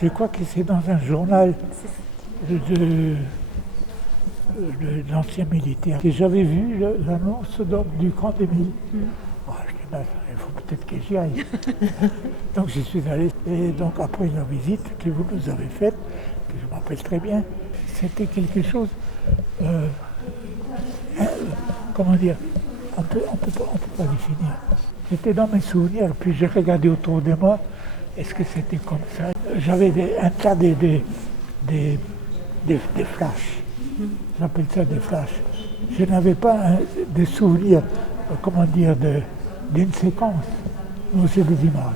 Je crois que c'est dans un journal de l'ancien militaire. Et j'avais vu l'annonce du camp d'Émile. Oh, je dis, ben, il faut peut-être que j'y aille. Donc j'y suis allé. Et donc après la visite que vous nous avez faite, que je m'appelle très bien, c'était quelque chose, comment dire, on peut pas définir. J'étais dans mes souvenirs, puis j'ai regardé autour de moi, est-ce que c'était comme ça? J'avais un tas des flashs. J'appelle ça des flashs. Je n'avais pas de souvenirs, comment dire, d'une séquence. Non, c'est des images.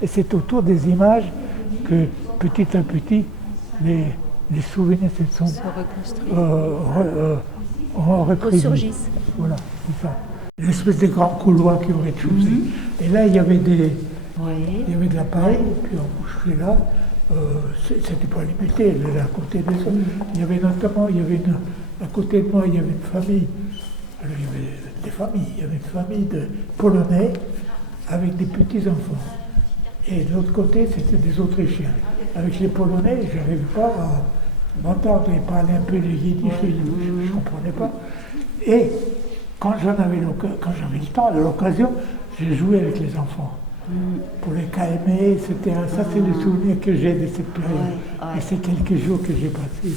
Et c'est autour des images que petit à petit, les souvenirs se sont ressurgissent. Voilà, c'est ça. Une espèce de grand couloir qui aurait rez-de-chaussée. Et là, il y avait il y avait de la paille, puis on coucherait là. C'était pas limité, elle était à côté de ça. Il y avait notamment, à côté de moi, il y avait une famille. Alors, il y avait des familles. Il y avait une famille de Polonais avec des petits-enfants. Et de l'autre côté, c'était des Autrichiens. Avec les Polonais, je n'arrivais pas à m'entendre et parler un peu de yiddish, je ne comprenais pas. Et quand j'avais le temps, à l'occasion, je jouais avec les enfants. Pour les calmer, etc. Ça, c'est le souvenir que j'ai de cette période. Et c'est quelques jours que j'ai passés.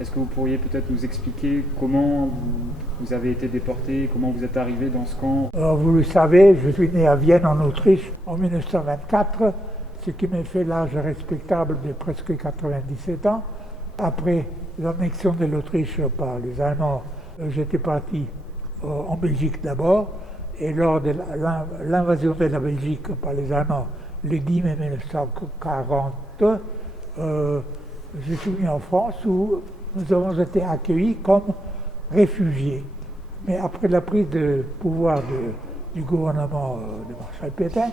Est-ce que vous pourriez peut-être nous expliquer comment vous avez été déporté, comment vous êtes arrivé dans ce camp? Alors, vous le savez, je suis né à Vienne, en Autriche, en 1924, ce qui m'a fait l'âge respectable de presque 97 ans. Après l'annexion de l'Autriche par les Allemands, j'étais parti en Belgique d'abord, et lors de l'invasion de la Belgique par les Allemands, le 10 mai 1940, je suis venu en France où nous avons été accueillis comme réfugiés. Mais après la prise de pouvoir du gouvernement de Marshal Pétain,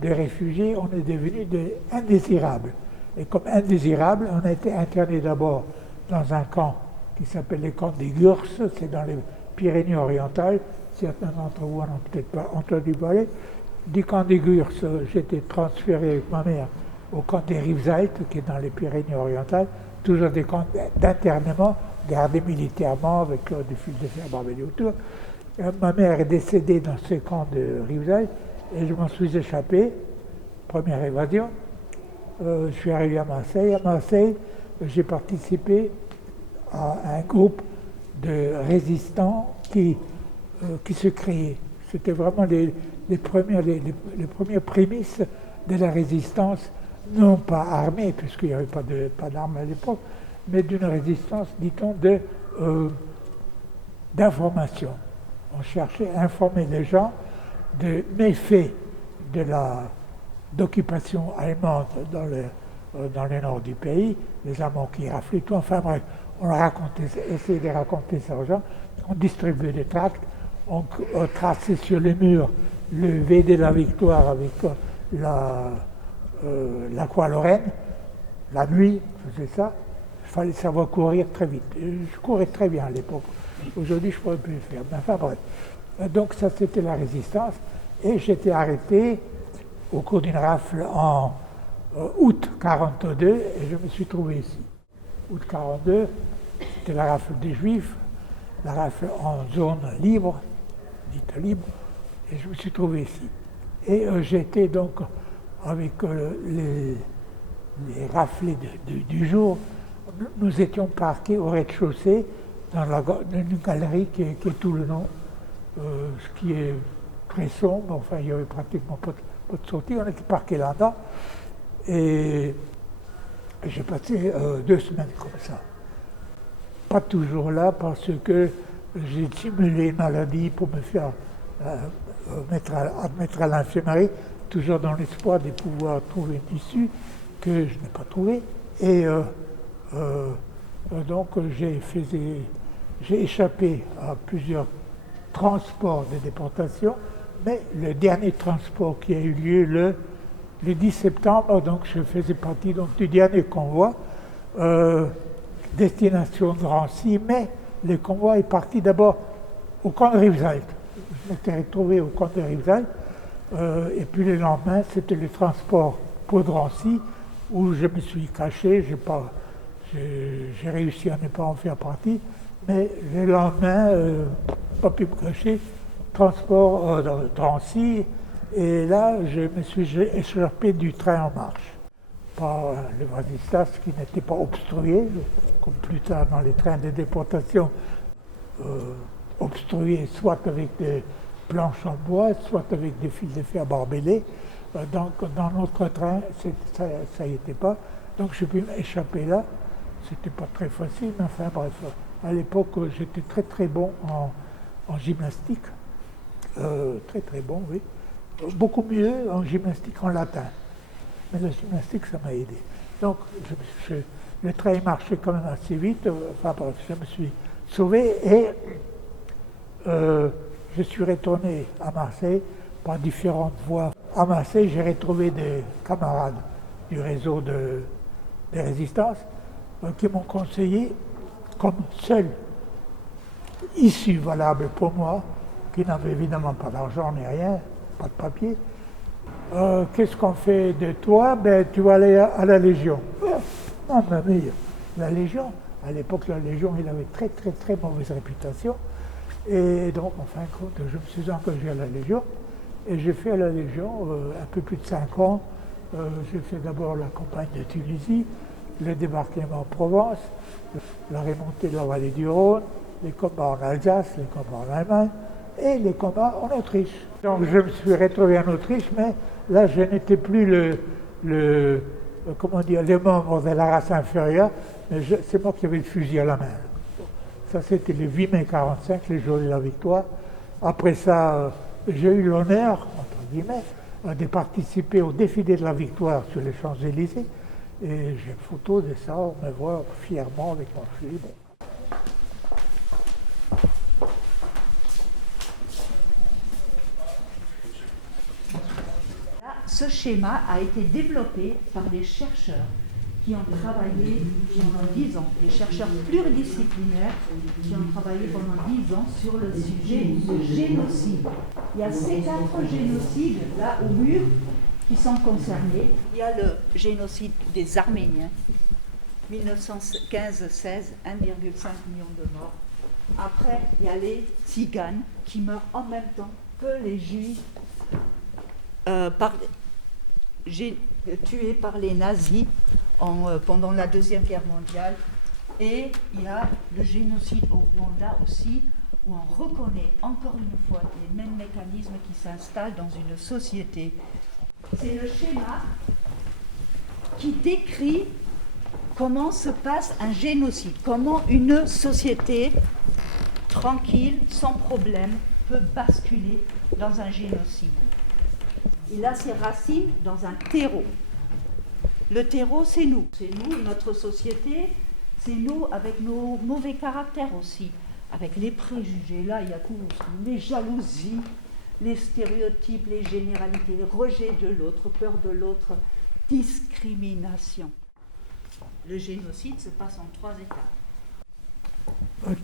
des réfugiés, on est devenus indésirables. Et comme indésirables, on a été internés d'abord dans un camp qui s'appelle le camp des Gurs, c'est dans les Pyrénées-Orientales. Certains d'entre vous en ont peut-être pas entendu parler. Du camp des Gurs, j'étais transféré avec ma mère au camp des Rivesaltes, qui est dans les Pyrénées-Orientales, toujours des camps d'internement, gardés militairement avec des fils de fer barbelés autour. Ma mère est décédée dans ce camp de Rivesaltes et je m'en suis échappé. Première évasion. Je suis arrivé à Marseille. À Marseille, j'ai participé à un groupe de résistants qui se créait. C'était vraiment les premières prémices de la résistance, non pas armée, puisqu'il n'y avait pas d'armes à l'époque, mais d'une résistance, dit-on, d'information. On cherchait à informer les gens des méfaits de d'occupation allemande dans le nord du pays, les Allemands qui raflaient tout, enfin bref, on essayait de raconter ça aux gens, on distribuait des tracts, on traçait sur les murs le V de la victoire avec la croix lorraine. La nuit, je faisais ça. Il fallait savoir courir très vite. Je courais très bien à l'époque. Aujourd'hui, je ne pourrais plus le faire. Mais enfin bref. Donc ça, c'était la résistance. Et j'étais arrêté au cours d'une rafle en août 1942 et je me suis trouvé ici. Août 1942, c'était la rafle des Juifs, la rafle en zone libre, dite libre, et je me suis trouvé ici. Et j'étais donc avec les raflés du jour. Nous étions parqués au rez-de-chaussée dans une galerie qui est tout le long, ce qui est très sombre, enfin il n'y avait pratiquement pas de sortie, on était parqués là-dedans. Et j'ai passé 2 semaines comme ça. Pas toujours là parce que j'ai simulé une maladie pour me faire admettre à l'infirmerie, toujours dans l'espoir de pouvoir trouver une issue que je n'ai pas trouvée. Et donc j'ai échappé à plusieurs transports de déportation, mais le dernier transport qui a eu lieu le 10 septembre, donc je faisais partie donc, du dernier convoi, destination Drancy, mais le convoi est parti d'abord au camp de Rivesaltes. Je m'étais retrouvé au camp de Rivesaltes, et puis le lendemain, c'était le transport pour Drancy, où je me suis caché, j'ai réussi à ne pas en faire partie, mais le lendemain, pas pu me cacher, transport dans Drancy, et là, je me suis échappé du train en marche par le vasistas qui n'était pas obstrué, comme plus tard dans les trains de déportation, obstrué soit avec des planches en bois, soit avec des fils de fer barbelés. Donc dans notre train, ça n'y était pas. Donc j'ai pu m'échapper là. C'était pas très facile, mais enfin bref. À l'époque, j'étais très très bon en gymnastique. Très très bon, oui. Beaucoup mieux en gymnastique en latin. Mais la gymnastique, ça m'a aidé. Donc le train marchait quand même assez vite. Enfin bref, je me suis sauvé et je suis retourné à Marseille par différentes voies. À Marseille, j'ai retrouvé des camarades du réseau de résistance qui m'ont conseillé, comme seule issue valable pour moi, qui n'avait évidemment pas d'argent ni rien, pas de papier. Qu'est-ce qu'on fait de toi? Ben, tu vas aller à la Légion. Non, mais la Légion, à l'époque, la Légion, il avait très très très mauvaise réputation. Et donc, en fin de compte, je me suis engagé à la Légion. Et j'ai fait à la Légion un peu plus de 5 ans. J'ai fait d'abord la campagne de Tunisie, le débarquement en Provence, la remontée de la vallée du Rhône, les combats en Alsace, les combats en Allemagne et les combats en Autriche. Donc je me suis retrouvé en Autriche, mais là je n'étais plus le membre de la race inférieure, mais c'est moi qui avais le fusil à la main. Ça c'était le 8 mai 1945, les jours de la victoire. Après ça, j'ai eu l'honneur, entre guillemets, de participer au défilé de la victoire sur les Champs-Élysées. Et j'ai une photo de ça, on me voit fièrement avec mon fusil. Bon. Ce schéma a été développé par des chercheurs qui ont travaillé pendant 10 ans, des chercheurs pluridisciplinaires qui ont travaillé pendant 10 ans sur le sujet du génocide. Il y a ces 4 génocides là au mur qui sont concernés. Il y a le génocide des Arméniens, 1915-16, 1,5 million de morts. Après, il y a les Tziganes qui meurent en même temps que les Juifs tués par les nazis pendant la Deuxième Guerre mondiale. Et il y a le génocide au Rwanda aussi, où on reconnaît encore une fois les mêmes mécanismes qui s'installent dans une société. C'est le schéma qui décrit comment se passe un génocide, comment une société tranquille, sans problème, peut basculer dans un génocide. Il a ses racines dans un terreau. Le terreau, c'est nous, notre société, c'est nous avec nos mauvais caractères aussi, avec les préjugés, là il y a tout, les jalousies, les stéréotypes, les généralités, le rejet de l'autre, peur de l'autre, discrimination. Le génocide se passe en 3 étapes.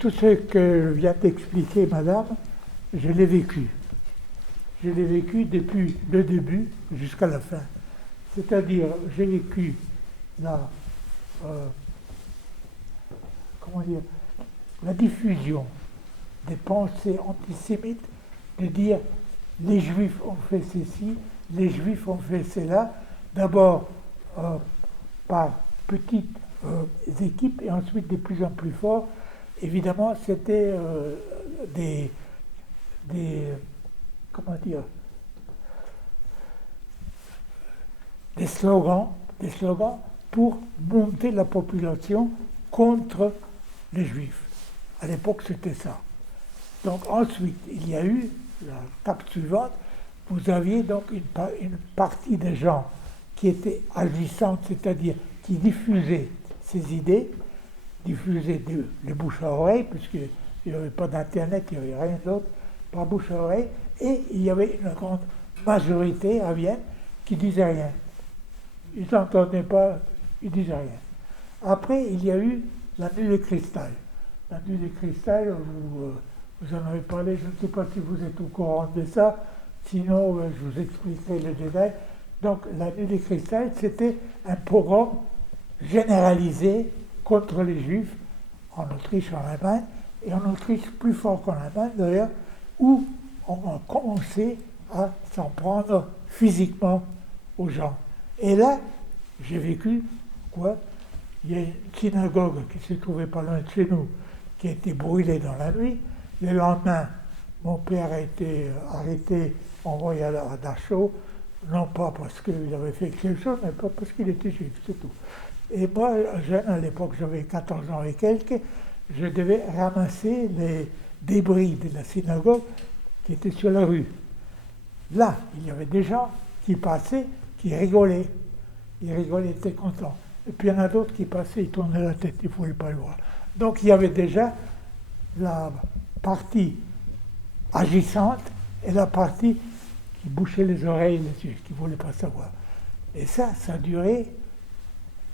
Tout ce que vient d'expliquer Madame, je l'ai vécu. Je l'ai vécu depuis le début jusqu'à la fin. C'est-à-dire, j'ai vécu la diffusion des pensées antisémites, de dire les Juifs ont fait ceci, les Juifs ont fait cela, d'abord par petites équipes et ensuite de plus en plus fort. Évidemment, c'était des slogans pour monter la population contre les Juifs. À l'époque, c'était ça. Donc ensuite, il y a eu la étape suivante. Vous aviez donc une partie des gens qui étaient agissants, c'est-à-dire qui diffusaient ces idées, diffusaient de bouche à oreille, puisqu'il n'y avait pas d'internet, il n'y avait rien d'autre, par bouche à oreille, et il y avait une grande majorité à Vienne qui disait rien. Ils n'entendaient pas, ils disaient rien. Après, il y a eu la nuit de cristal. La nuit de cristal, vous en avez parlé, je ne sais pas si vous êtes au courant de ça, sinon je vous expliquerai le détail. Donc la nuit des cristal, c'était un pogrom généralisé contre les Juifs en Autriche, en Allemagne, et en Autriche plus fort qu'en Allemagne d'ailleurs, où on a commencé à s'en prendre physiquement aux gens. Et là, j'ai vécu quoi? Il y a une synagogue qui se trouvait pas loin de chez nous, qui a été brûlée dans la nuit. Le lendemain, mon père a été arrêté, envoyé à Dachau, non pas parce qu'il avait fait quelque chose, mais pas parce qu'il était juif, c'est tout. Et moi, jeune, à l'époque, j'avais 14 ans et quelques, je devais ramasser les débris de la synagogue qui étaient sur la rue. Là, il y avait des gens qui passaient, qui rigolaient. Ils rigolaient, ils étaient contents. Et puis il y en a d'autres qui passaient, ils tournaient la tête, ils ne voulaient pas le voir. Donc il y avait déjà la partie agissante et la partie qui bouchait les oreilles, les yeux, qui ne voulaient pas savoir. Et ça a duré,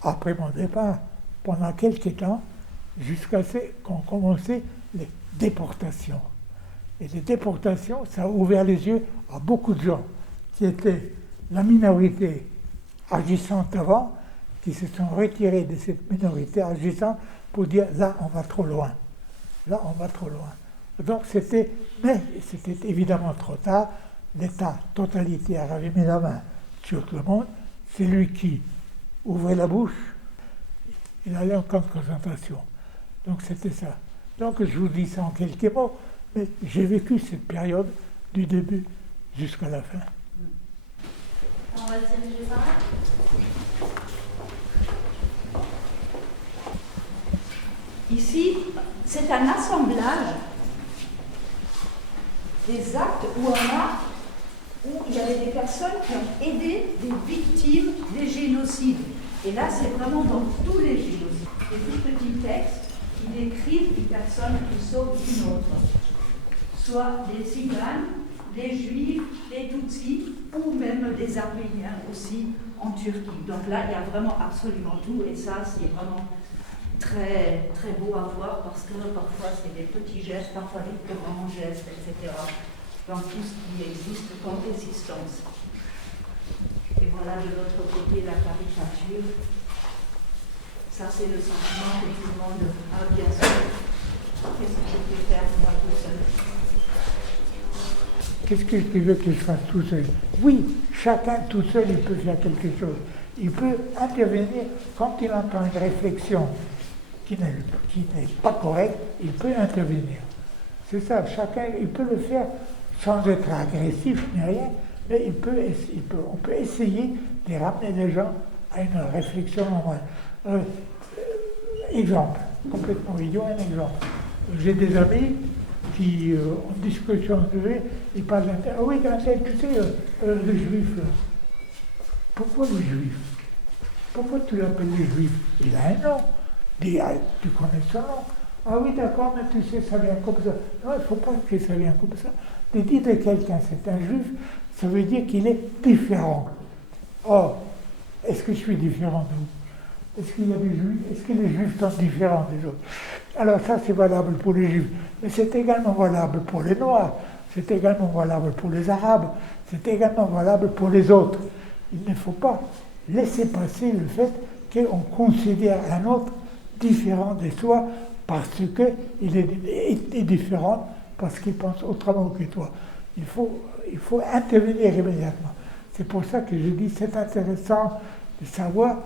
après mon départ, pendant quelques temps, jusqu'à ce qu'on commençait les déportations. Et les déportations, ça a ouvert les yeux à beaucoup de gens qui étaient la minorité agissante avant, qui se sont retirés de cette minorité agissante pour dire là on va trop loin. Là on va trop loin. Donc c'était évidemment trop tard. L'État totalitaire avait mis la main sur tout le monde. C'est lui qui ouvrait la bouche. Il allait en camp de concentration. Donc c'était ça. Donc je vous dis ça en quelques mots, mais j'ai vécu cette période du début jusqu'à la fin. On va se diriger par là. Ici, c'est un assemblage des actes où il y avait des personnes qui ont aidé des victimes des génocides. Et là, c'est vraiment dans tous les génocides. Des tout petits textes qui décrivent une personne qui sauve une autre. Soit les Tziganes, les Juifs, les Tutsis, ou même des Arméniens aussi en Turquie. Donc là, il y a vraiment absolument tout, et ça, c'est vraiment très, très beau à voir, parce que parfois, c'est des petits gestes, parfois des grands gestes, etc. Dans tout ce qui existe comme résistance. Et voilà de l'autre côté la caricature. Ça, c'est le sentiment que tout le monde a, bien sûr. Qu'est-ce que je peux faire moi tout seul? Qu'est-ce que tu veux que je fasse tout seul? Oui, chacun tout seul, il peut faire quelque chose. Il peut intervenir quand il entend une réflexion qui n'est pas correcte, il peut intervenir. C'est ça, chacun, il peut le faire sans être agressif ni rien, mais on peut essayer de ramener les gens à une réflexion normale. Exemple, complètement idiot, un exemple. J'ai des amis qui, en discussion de eux, ils parlent d'un tel. Ah oui, d'un tel, tu sais, le juif. Pourquoi le juif? Pourquoi tu l'appelles le juif? Il a un nom. Dis, ah, tu connais son nom. Ah oui, d'accord, mais tu sais, ça vient comme ça. Non, il ne faut pas que ça vienne comme ça. De dire de quelqu'un, c'est un juif, ça veut dire qu'il est différent. Or, est-ce que je suis différent de vous? Est-ce qu'il y a des juifs? Est-ce que les juifs sont différents des autres? Alors ça, c'est valable pour les juifs. Mais c'est également valable pour les noirs. C'est également valable pour les arabes. C'est également valable pour les autres. Il ne faut pas laisser passer le fait qu'on considère un autre différent de soi parce qu'il est différent, parce qu'il pense autrement que toi. Il faut intervenir immédiatement. C'est pour ça que je dis c'est intéressant de savoir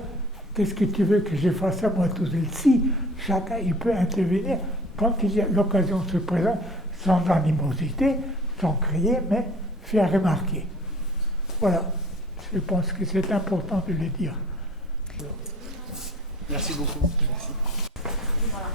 qu'est-ce que tu veux que je fasse à moi tout seul. Si chacun il peut intervenir quand l'occasion se présente, sans animosité, sans crier, mais faire remarquer. Voilà. Je pense que c'est important de le dire. Merci beaucoup. Voilà.